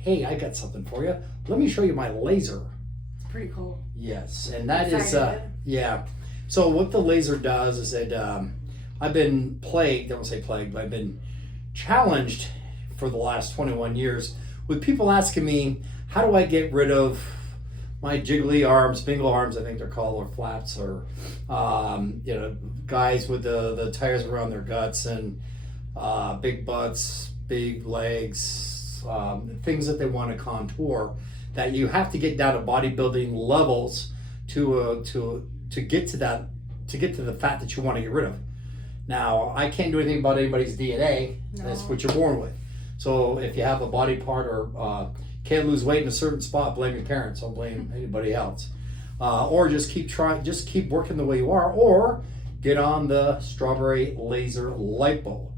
hey, I got something for you. Let me show you my laser. It's pretty cool. Yes, and that is, Excited. yeah. So what the laser does is that I've been plagued, I won't say plagued, but I've been challenged for the last 21 years with people asking me, how do I get rid of my jiggly arms, bingle arms, I think they're called, or flaps, or guys with the tires around their guts and big butts, big legs, things that they want to contour. That you have to get down to bodybuilding levels to get to that, to get to the fat that you want to get rid of. Now, I can't do anything about anybody's DNA. No. That's what you're born with. So if you have a body part or can't lose weight in a certain spot, blame your parents. Don't blame anybody else. Or just keep trying, just keep working the way you are, or get on the strawberry laser lipo.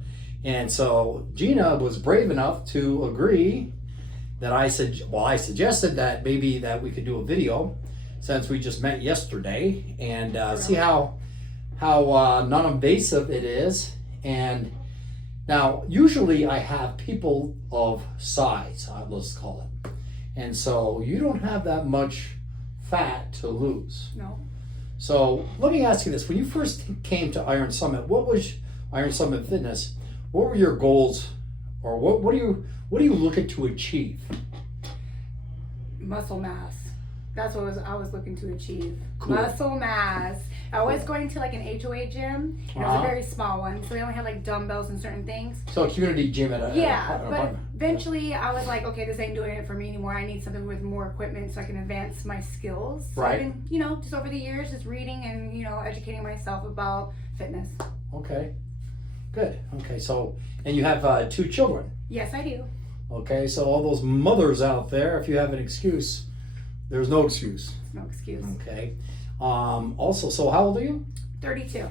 And so Gina was brave enough to agree that I suggested that maybe that we could do a video, since we just met yesterday, and see how non-invasive it is. And now usually I have people of size, let's call it, and so you don't have that much fat to lose. No. So let me ask you this: when you first came to Iron Summit, what was Iron Summit Fitness? What were your goals, or what are you looking to achieve? Muscle mass. That's what I was looking to achieve. Cool. Muscle mass. I was going to like an HOA gym. And It was a very small one, so they only had like dumbbells and certain things. So a community gym at a But apartment. eventually I was like, okay, this ain't doing it for me anymore. I need something with more equipment so I can advance my skills. So Right. I've been, just over the years, just reading and, educating myself about fitness. Okay, good. Okay, so, and you have 2 children. Yes, I do. Okay, so all those mothers out there, if you have an excuse, there's no excuse. No excuse. Okay. Also, so how old are you? 32.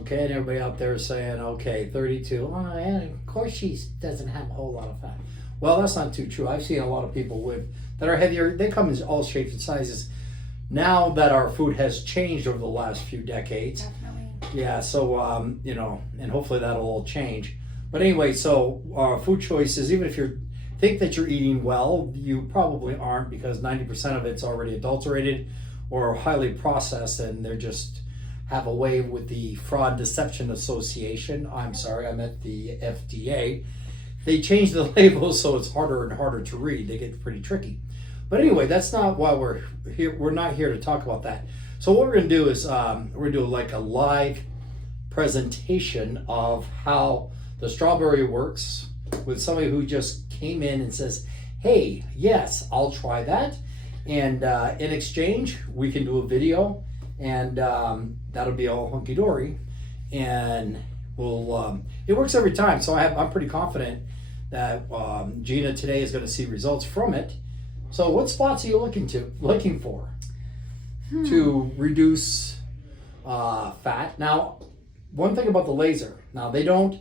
Okay, and everybody out there is saying, okay, 32. Oh, and of course she doesn't have a whole lot of fat. Well, that's not too true. I've seen a lot of people that are heavier. They come in all shapes and sizes. Now that our food has changed over the last few decades. Definitely. Yeah, so, and hopefully that'll all change. But anyway, so food choices, even if you think that you're eating well, you probably aren't, because 90% of it's already adulterated or highly processed, and they're just have a way with the Fraud Deception Association. I'm sorry, I meant the FDA. They change the labels so it's harder and harder to read. They get pretty tricky. But anyway, that's not why we're here. We're not here to talk about that. So what we're going to do is we're going to do like a live presentation of how the strawberry works with somebody who just came in and says, hey, yes, I'll try that. And in exchange, we can do a video, and that'll be all hunky-dory. And we'll, it works every time. So I'm pretty confident that Gina today is going to see results from it. So what spots are you looking for to reduce fat? Now, one thing about the laser, now they don't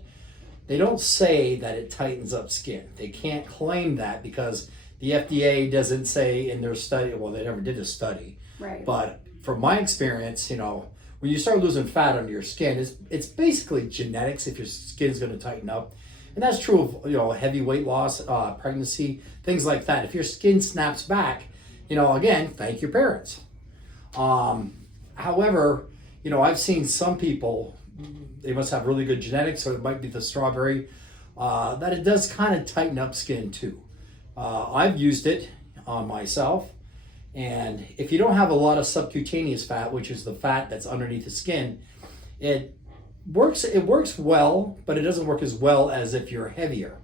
say that it tightens up skin. They can't claim that because the FDA doesn't say in their study, well, they never did a study. Right. But from my experience, when you start losing fat under your skin, it's basically genetics if your skin's going to tighten up. And that's true of, heavy weight loss, pregnancy, things like that. If your skin snaps back, again, thank your parents. However, I've seen some people, they must have really good genetics, or it might be the strawberry, that it does kind of tighten up skin too. I've used it on myself, and if you don't have a lot of subcutaneous fat, which is the fat that's underneath the skin, it works well, but it doesn't work as well as if you're heavier.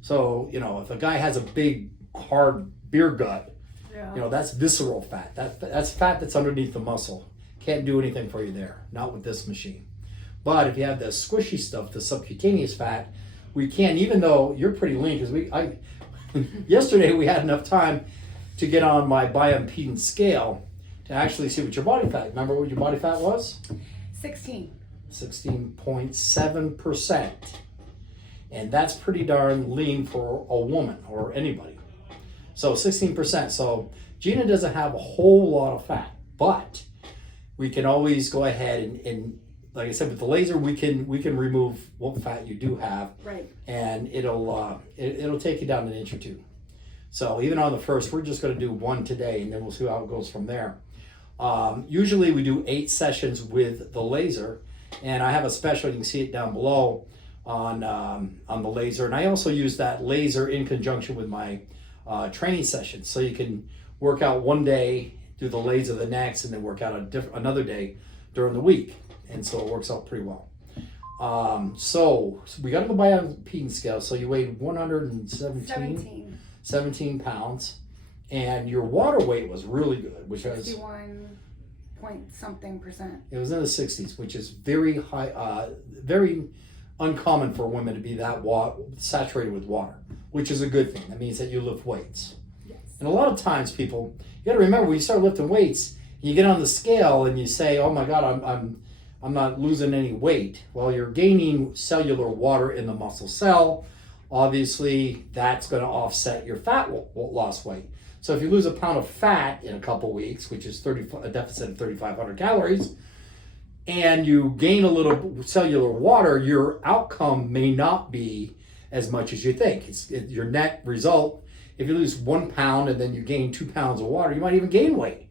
So, if a guy has a big, hard beer gut, that's visceral fat. That's fat that's underneath the muscle. Can't do anything for you there, not with this machine. But if you have the squishy stuff, the subcutaneous fat, we can, even though you're pretty lean, because yesterday we had enough time to get on my bioimpedance scale to actually see what your body fat. Remember what your body fat was? 16.7%. And that's pretty darn lean for a woman or anybody. So 16%. So Gina doesn't have a whole lot of fat, but we can always go ahead and like I said, with the laser, we can remove what fat you do have, right? And it'll take you down an inch or two. So even on the first, we're just going to do one today, and then we'll see how it goes from there. Usually we do 8 sessions with the laser, and I have a special, you can see it down below on the laser. And I also use that laser in conjunction with my training sessions. So you can work out one day, do the laser the next, and then work out another day during the week. And so it works out pretty well. So we got to go by on the impedance scale. So you weighed 17 pounds, and your water weight was really good, which was 61 point something percent. It was in the 60s, which is very high, very uncommon for women to be that saturated with water, which is a good thing. That means that you lift weights. Yes. And a lot of times people, you got to remember, when you start lifting weights, you get on the scale and you say, "Oh my God, I'm not losing any weight." Well, you're gaining cellular water in the muscle cell. Obviously, that's going to offset your fat loss weight. So if you lose a pound of fat in a couple weeks, which is a deficit of 3,500 calories, and you gain a little cellular water, your outcome may not be as much as you think. Your net result, if you lose 1 pound and then you gain 2 pounds of water, you might even gain weight.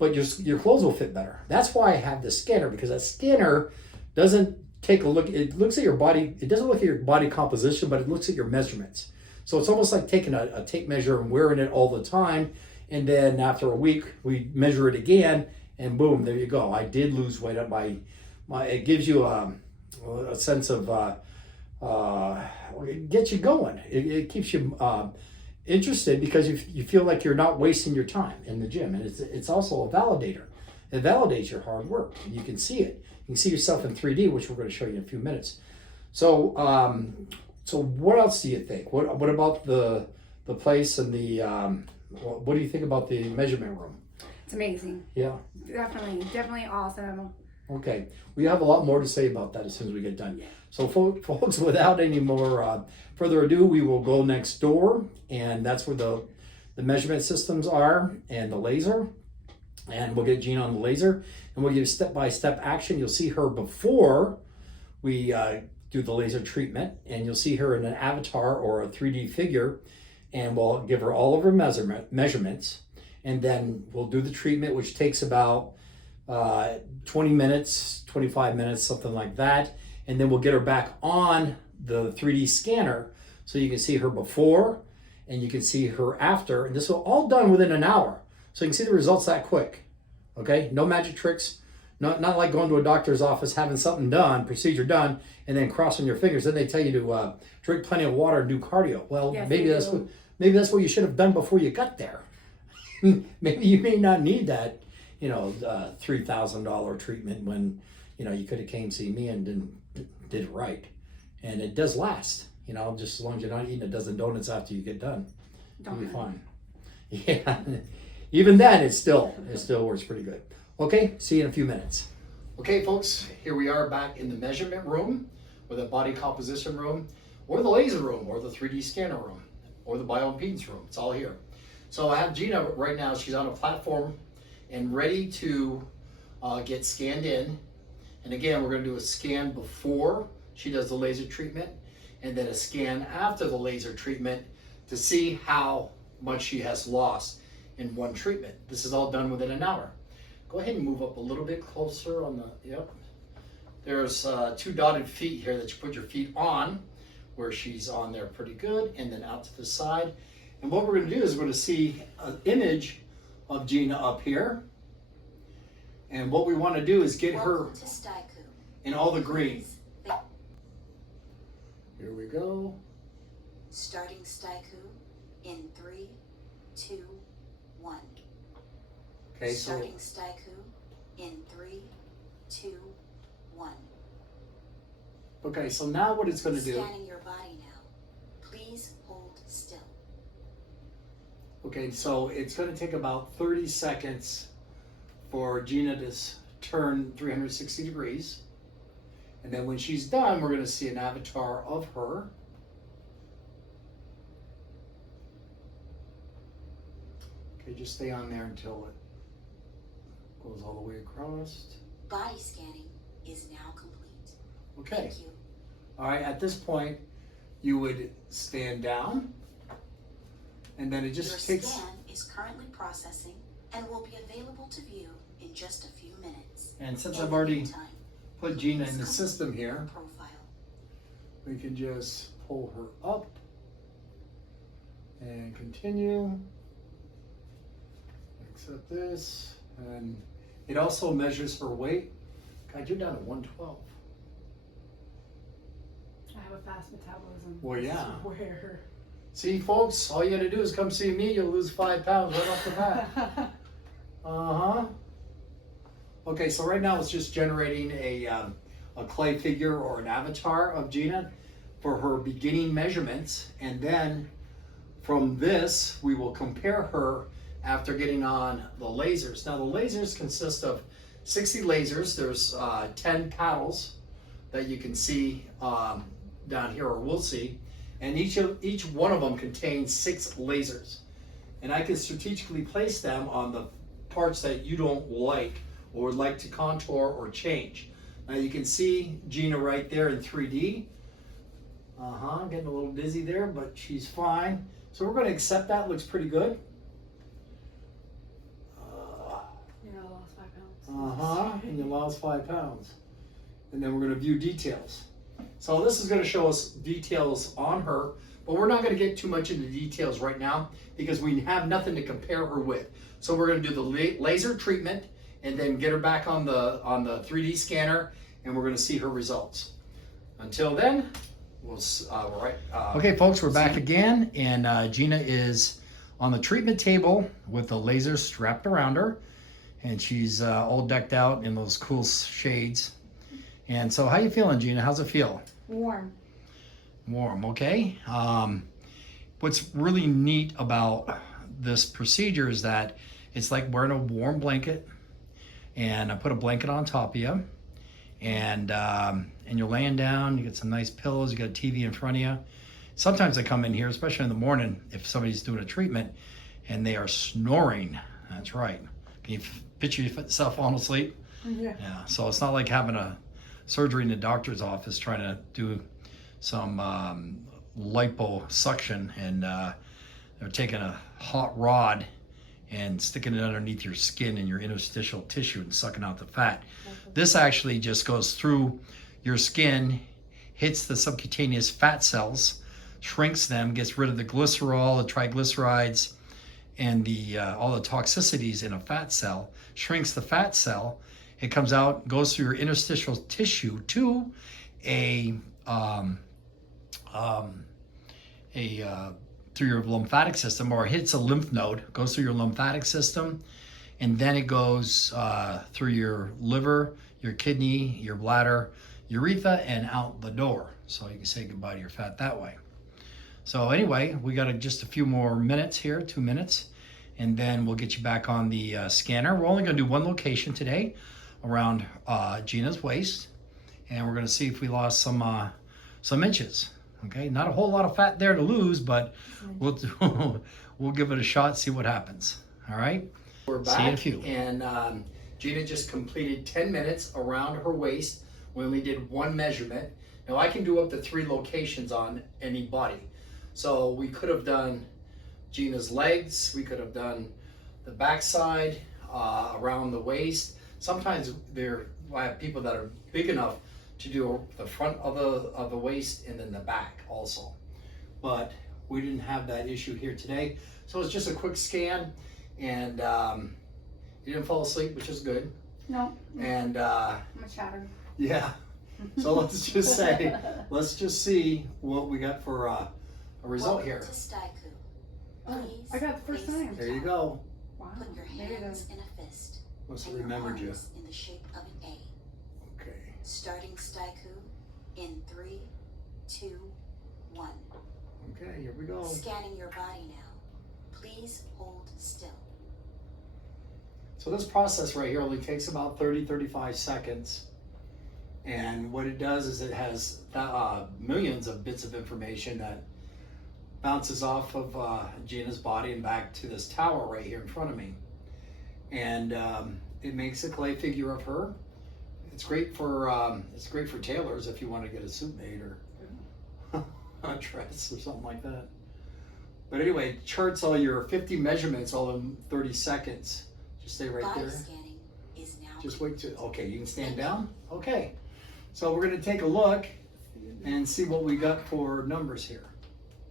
But your clothes will fit better. That's why I have the scanner, because that scanner doesn't take a look. It looks at your body. It doesn't look at your body composition, but it looks at your measurements. So it's almost like taking a tape measure and wearing it all the time. And then after a week, we measure it again, and boom, there you go. I did lose weight. It gives you a sense of, it gets you going. It keeps you interested, because you feel like you're not wasting your time in the gym. And it's also a validator. It validates your hard work, and you can see it. You can see yourself in 3D, which we're going to show you in a few minutes. So, so what else do you think? What about the place and the what do you think about the measurement room? It's amazing. Yeah. Definitely awesome. Okay, we have a lot more to say about that as soon as we get done. Yeah. So folks, without any more further ado, we will go next door, and that's where the measurement systems are and the laser. And we'll get Gina on the laser, and we'll give step-by-step action. You'll see her before we do the laser treatment, and you'll see her in an avatar or a 3D figure, and we'll give her all of her measurements, and then we'll do the treatment, which takes about 20 minutes, 25 minutes, something like that, and then we'll get her back on the 3D scanner so you can see her before and you can see her after, and this will all done within an hour. So you can see the results that quick, okay? No magic tricks, not like going to a doctor's office, having something done, procedure done, and then crossing your fingers. Then they tell you to drink plenty of water and do cardio. Well, yes, maybe that's what you should have done before you got there. Maybe you may not need that, $3,000 treatment when, you could have came see me and did it right. And it does last, just as long as you're not eating a dozen donuts after you get done. You'll be fine. Yeah. Even then, it still works pretty good. Okay, see you in a few minutes. Okay, folks, here we are back in the measurement room, or the body composition room, or the laser room, or the 3D scanner room, or the bioimpedance room. It's all here. So I have Gina right now. She's on a platform and ready to get scanned in. And again, we're going to do a scan before she does the laser treatment, and then a scan after the laser treatment to see how much she has lost in one treatment. This is all done within an hour. Go ahead and move up a little bit closer on the, yep. There's 2 dotted feet here that you put your feet on, where she's on there pretty good, and then out to the side. And what we're going to do is we're going to see an image of Gina up here. And what we want to do is get her in all the green. Here we go. Starting Staiku in 3, 2, 1. Okay, so Starting Staiku in 3, 2, 1. okay, so now what it's going to do. Scanning your body now. Please hold still. Okay, so it's going to take about 30 seconds for Gina to turn 360 degrees. And then when she's done, we're going to see an avatar of her. Okay, just stay on there until it goes all the way across. Body scanning is now complete. Okay. Thank you. All right, at this point, you would stand down. And then it Your just takes... scan is currently processing and will be available to view in just a few minutes. And since In I've the already meantime, put Gina in the please system complete your here, profile. we can just pull her up and continue. Accept this. And it also measures her weight. God, you're down to 112. I have a fast metabolism. Well, yeah. I swear. See, folks, all you gotta do is come see me. You'll lose 5 pounds right off the bat. Uh-huh. Okay, so right now it's just generating a clay figure or an avatar of Gina for her beginning measurements. And then from this, we will compare her after getting on the lasers. Now, the lasers consist of 60 lasers. There's 10 paddles that you can see down here, or will see. And each one of them contains 6 lasers. And I can strategically place them on the parts that you don't like or would like to contour or change. Now you can see Gina right there in 3D. Getting a little dizzy there, but she's fine. So we're going to accept that. Looks pretty good. Yeah, I lost 5 pounds. And you lost 5 pounds. And then we're going to view details. So this is going to show us details on her, but we're not going to get too much into details right now because we have nothing to compare her with. So we're going to do the laser treatment and then get her back on the 3D scanner, and we're going to see her results. Until then, okay, folks, we're back again, and Gina is on the treatment table with the laser strapped around her, and she's all decked out in those cool shades. And so, how you feeling, Gina? How's it feel? Warm. Warm, okay. What's really neat about this procedure is that it's like wearing a warm blanket, and I put a blanket on top of you, and you're laying down. You get some nice pillows. You got a TV in front of you. Sometimes I come in here, especially in the morning, if somebody's doing a treatment, and they are snoring. That's right. Can you picture yourself falling asleep? Yeah. Yeah. So it's not like having a surgery in the doctor's office trying to do some liposuction, and they're taking a hot rod and sticking it underneath your skin and your interstitial tissue and sucking out the fat. This actually just goes through your skin, hits the subcutaneous fat cells, shrinks them, gets rid of the glycerol, the triglycerides, and all the toxicities in a fat cell, shrinks the fat cell. It comes out, goes through your interstitial tissue to through your lymphatic system, or hits a lymph node, goes through your lymphatic system, and then it goes through your liver, your kidney, your bladder, urethra, and out the door. So you can say goodbye to your fat that way. So anyway, we got just a few more minutes here, 2 minutes, and then we'll get you back on the scanner. We're only going to do one location today around Gina's waist, and we're going to see if we lost some inches. Okay, not a whole lot of fat there to lose, but we'll give it a shot, see what happens. All right, we're back. See you in a few. And Gina just completed 10 minutes around her waist. We only did one measurement. Now I can do up to 3 locations on any body. So we could have done Gina's legs, we could have done the backside, around the waist. Sometimes I have people that are big enough to do the front of the waist and then the back also. But we didn't have that issue here today. So it's just a quick scan, and you didn't fall asleep, which is good. No. And I'm shattered. yeah. So let's just see what we got for a result Welcome here. to Staiku. Oh, Please I got it the first face time. There you go. Wow. Put your Maybe hands in a fist Must have and your remembered you. arms in the shape of an A. Okay. Starting Staiku in 3, 2, 1. Okay, here we go. Scanning your body now. Please hold still. So this process right here only takes about 30-35 seconds. And what it does is it has millions of bits of information that bounces off of Gina's body and back to this tower right here in front of me. And it makes a clay figure of her. It's great for tailors if you want to get a suit made or a dress or something like that. But anyway, it charts all your 50 measurements all in 30 seconds. Just stay right Body there. scanning is now Just wait to, okay, you can stand down? Okay. So we're gonna take a look and see what we got for numbers here.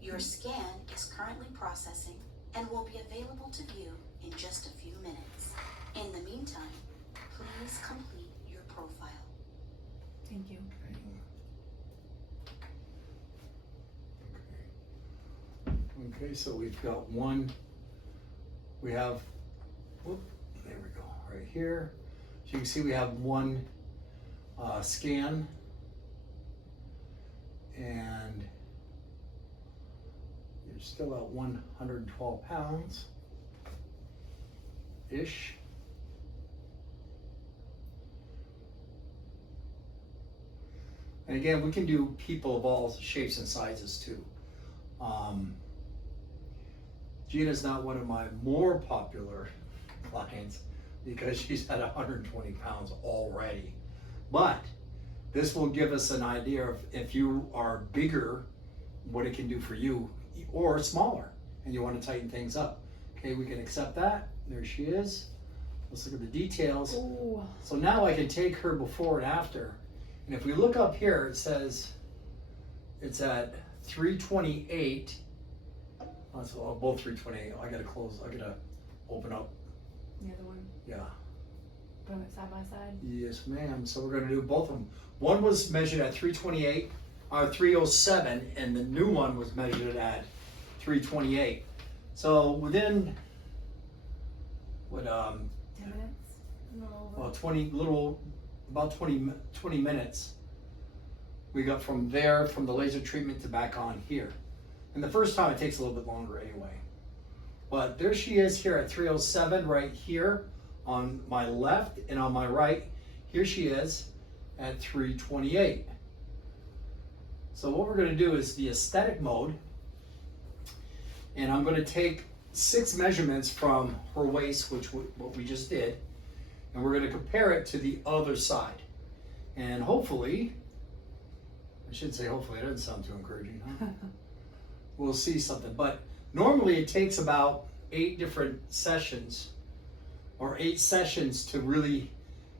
Your scan is currently processing and will be available to view in just a few minutes. In the meantime, please complete your profile. Thank you. Okay, so we've got one, we have, whoop, there we go, right here. So you can see we have one scan, and you're still at 112 pounds ish. And again, we can do people of all shapes and sizes too. Gina's not one of my more popular clients because she's at 120 pounds already. But this will give us an idea of if you are bigger, what it can do for you, or smaller, and you want to tighten things up. Okay, we can accept that. There she is. Let's look at the details. Ooh. So now I can take her before and after. And if we look up here, it says it's at 328. That's both 328. I gotta close, I gotta open up. The other one. Yeah. Put them side by side. Yes, ma'am. So we're gonna do both of them. One was measured at 328, or 307, and the new one was measured at 328. So within, what, 10 minutes? No, over. about 20 minutes, we got from there, from the laser treatment to back on here. And the first time it takes a little bit longer anyway. But there she is here at 307 right here on my left, and on my right, here she is at 328. So what we're gonna do is the aesthetic mode, and I'm gonna take 6 measurements from her waist, which what we just did, and we're gonna compare it to the other side. And hopefully, I should say hopefully, it doesn't sound too encouraging, huh? We'll see something, but normally it takes about 8 different sessions, or 8 sessions to really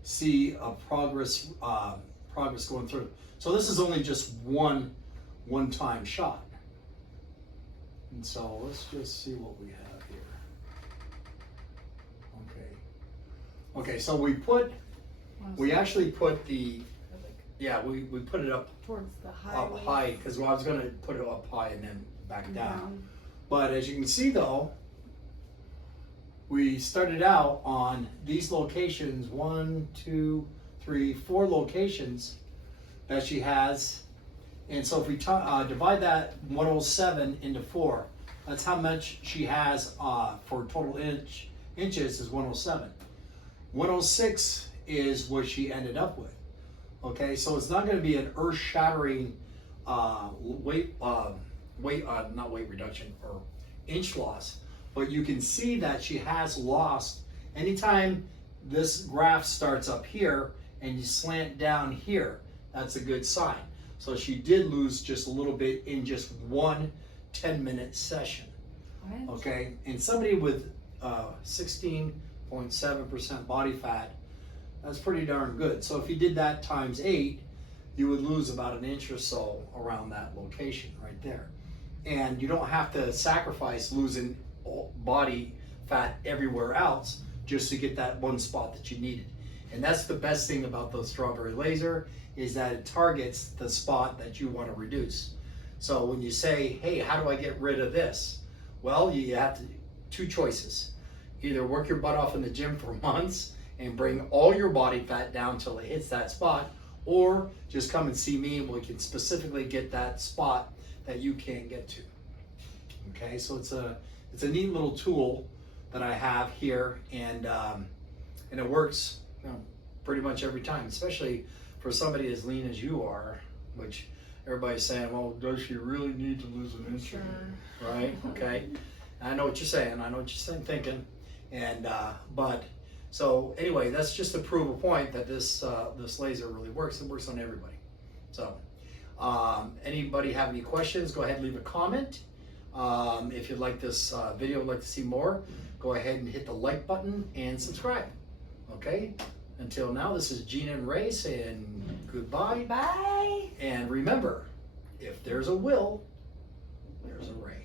see a progress going through. So this is only just one-time shot. And so let's just see what we have here. Okay, so we actually put the, yeah, we put it up Towards the high. up waist. high, because I was gonna put it up high and then back down. Down. But as you can see though, we started out on these locations, 1, 2, 3, 4 locations that she has. And so if we divide that 107 into 4, that's how much she has for total inches is 107. 106 is what she ended up with. Okay, so it's not going to be an earth-shattering not weight reduction or inch loss, but you can see that she has lost. Anytime this graph starts up here and you slant down here, that's a good sign. So she did lose just a little bit in just one 10-minute session. What? Okay, and somebody with 16.7% body fat, that's pretty darn good. So if you did that times 8, you would lose about an inch or so around that location right there. And you don't have to sacrifice losing body fat everywhere else just to get that one spot that you needed. And that's the best thing about the strawberry laser, is that it targets the spot that you want to reduce. So when you say, hey, how do I get rid of this? Well, you have 2 choices. Either work your butt off in the gym for months and bring all your body fat down till it hits that spot, or just come and see me and we can specifically get that spot that you can't get to. Okay, so it's a neat little tool that I have here, and it works, you know, pretty much every time, especially for somebody as lean as you are, which everybody's saying, well, does she really need to lose an inch? Sure. Right? Okay. I know what you're saying. I know what you're thinking. And but so anyway, that's just to prove a point that this laser really works. It works on everybody. So anybody have any questions? Go ahead and leave a comment. If you'd like this video, would like to see more, go ahead and hit the like button and subscribe. Okay? Until now, this is Gina and Ray saying goodbye. Bye. And remember, if there's a will, there's a Ray.